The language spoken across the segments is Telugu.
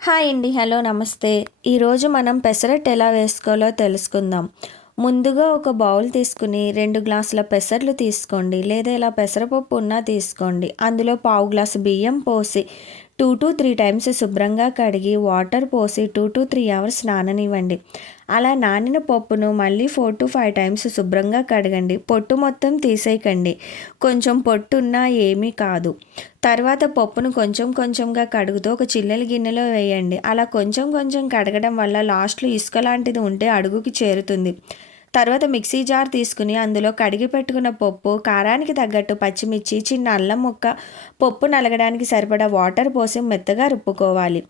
హాయ్ అండి. హలో నమస్తే. ఈరోజు మనం పెసరట్టు ఎలా వేసుకోవాలో తెలుసుకుందాం. ముందుగా ఒక బౌల్ తీసుకుని 2 గ్లాసుల పెసర్లు తీసుకోండి, లేదా ఇలా పెసరపప్పు ఉన్నా తీసుకోండి. అందులో పావు గ్లాసు బియ్యం పోసి 2-3 టైమ్స్ శుభ్రంగా కడిగి వాటర్ పోసి 2-3 అవర్స్ నాననివ్వండి. అలా నానిన పప్పును మళ్ళీ 4-5 టైమ్స్ శుభ్రంగా కడగండి. పొట్టు మొత్తం తీసేయకండి, కొంచెం పొట్టున్నా ఏమీ కాదు. తర్వాత పప్పును కొంచెం కొంచెంగా కడుగుతూ ఒక చిల్లుల గిన్నెలో వేయండి. అలా కొంచెం కొంచెం కడగడం వల్ల లాస్ట్లో ఇసుక లాంటిది ఉంటే అడుగుకి చేరుతుంది. తర్వాత మిక్సీ జార్ తీసుకుని అందులో కడిగి పెట్టుకున్న పప్పు, కారానికి తగ్గట్టు పచ్చిమిర్చి, చిన్న అల్లం ముక్క, పప్పు నలగడానికి సరిపడా వాటర్ పోసి మెత్తగా రుబ్బుకోవాలి.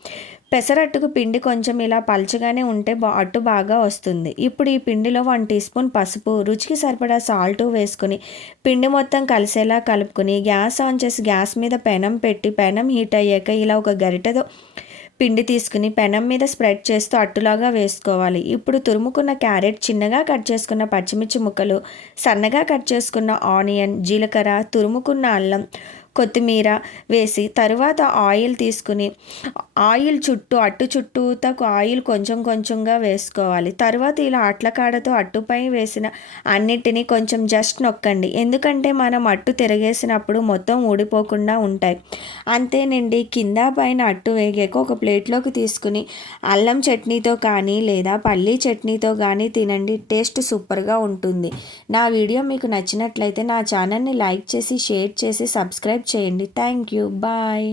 పెసరట్టుకు పిండి కొంచెం ఇలా పల్చగానే ఉంటే అట్టు బాగా వస్తుంది. ఇప్పుడు ఈ పిండిలో 1 టీ స్పూన్ పసుపు, రుచికి సరిపడా సాల్ట్ వేసుకుని పిండి మొత్తం కలిసేలా కలుపుకొని గ్యాస్ ఆన్ చేసి గ్యాస్ మీద పెనం పెట్టి పెనం హీట్ అయ్యాక ఇలా ఒక గరిటెతో పిండి తీసుకుని పెనం మీద స్ప్రెడ్ చేస్తూ అట్టులాగా వేసుకోవాలి. ఇప్పుడు తురుముకున్న క్యారెట్, చిన్నగా కట్ చేసుకున్న పచ్చిమిర్చి ముక్కలు, సన్నగా కట్ చేసుకున్న ఆనియన్, జీలకర్ర, తురుముకున్న అల్లం, కొత్తిమీర వేసి తరువాత ఆయిల్ తీసుకుని ఆయిల్ చుట్టూ అట్టు చుట్టూతా ఆయిల్ కొంచెం కొంచెంగా వేసుకోవాలి. తర్వాత ఇలా అట్లకాడతో అట్టుపై వేసిన అన్నిటినీ కొంచెం జస్ట్ నొక్కండి, ఎందుకంటే మనం అట్టు తిరగేసినప్పుడు మొత్తం ఊడిపోకుండా ఉంటాయి. అంతేనండి. కింద పైన అట్టు వేగాక ఒక ప్లేట్లోకి తీసుకుని అల్లం చట్నీతో కానీ లేదా పల్లీ చట్నీతో కానీ తినండి. టేస్ట్ సూపర్గా ఉంటుంది. నా వీడియో మీకు నచ్చినట్లయితే నా ఛానల్ని లైక్ చేసి, షేర్ చేసి, సబ్స్క్రైబ్ చేయండి. Thank you. బాయ్.